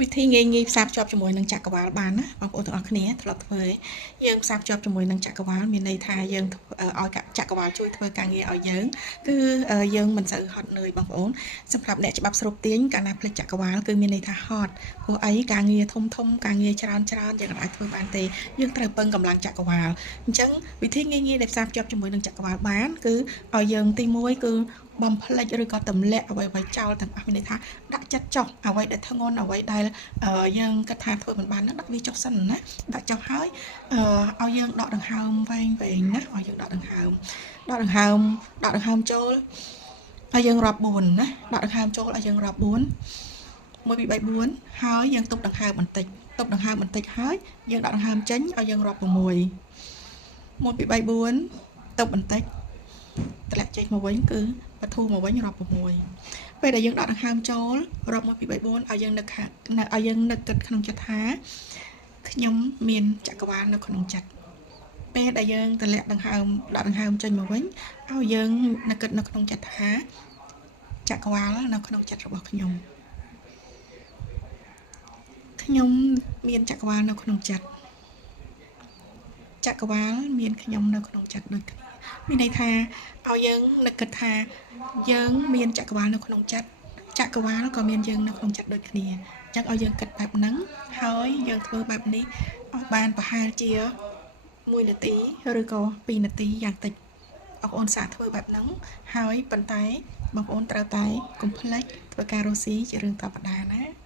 วิธีง่ายๆផ្សារភ្ជាប់ជាមួយនឹងចក្រវាឡបានណាបងប្អូនទាំងអស់គ្នាធ្លាប់ធ្វើយើងផ្សារភ្ជាប់ជាមួយនឹងចក្រវាឡមានន័យថាយើងឲ្យចក្រវាឡជួយធ្វើការងារឲ្យយើងគឺយើងមិនសូវហត់នឿយបងប្អូនសម្រាប់អ្នកច្បាប់ស្រូបទាញកាលណាផ្លេចចក្រវាឡគឺមានន័យថាហត់ព្រោះអីការងារធំការងារច្រើនយើងអាចធ្វើបានទេយើងត្រូវពឹងកម្លាំងចក្រវាឡអញ្ចឹងវិធីងាយៗដែលផ្សារភ្ជាប់ជាមួយនឹងចក្រវាឡបានគឺឲ្យយើងទី1គឺបំភ្លេចឬក៏ទម្លាក់អ្វីៗចោលទាំងអស់មានន័យថាដាក់ចិត្តចុះអ្វីដែលធ្ងន់អ្វីដែលយើងគិតថាធ្វើមិនបានដាក់វាចុះសិនណាដាក់ចុះហើយឲ្យយើងដកដង្ហើមវែងណាឲ្យយើងដកដង្ហើមចូលឲ្យយើងរាប់4ណាដកដង្ហើមចូលឲ្យយើងរាប់4 1 2 3 4ហើយយើងទប់ដង្ហើមបន្តិចហើយយើងដកដង្ហើមចេញឲ្យយើងរាប់6 1 2 3 4ទប់បន្តិចតម្លាក់ចេញមកវិញគឺបធូរមកវិញរាប់6ពេលដែលយើងដកដង្ហើមចូលរាប់1 2 3 4ឲ្យយើងនឹកគិតក្នុងចិត្តថាខ្ញុំមានចក្រវាឡនៅក្នុងចិត្តពេលដែលយើងតម្លាក់ដង្ហើមដកដង្ហើមចេញមកវិញឲ្យយើងនឹកគិតនៅក្នុងចិត្តថាចក្រវាឡនៅក្នុងចិត្តរបស់ខ្ញុំមានចក្រវាឡនៅក្នុងចិត្តចក្រវាឡមានខ្ញុំនៅក្នុងចិត្តដូចគ្នាមានន័យថាឲ្យយើងនឹកគិតថាយើងមានចក្រវាឡនៅក្នុងចិត្តចក្រវាឡក៏មានយើងនៅក្នុងចិត្តដូចគ្នាអញ្ចឹងឲ្យយើងគិតបែបហ្នឹងហើយយើងធ្វើបែបនេះឲ្យបានប្រហែលជា1នាទីឬក៏2នាទីយ៉ាងតិចបងប្អូនសាកធ្វើបែបហ្នឹងហើយប៉ុន្តែបងប្អូនត្រូវតែកុំភ្លេចធ្វើការរស់ស៊ីជារឿងធម្មតាណា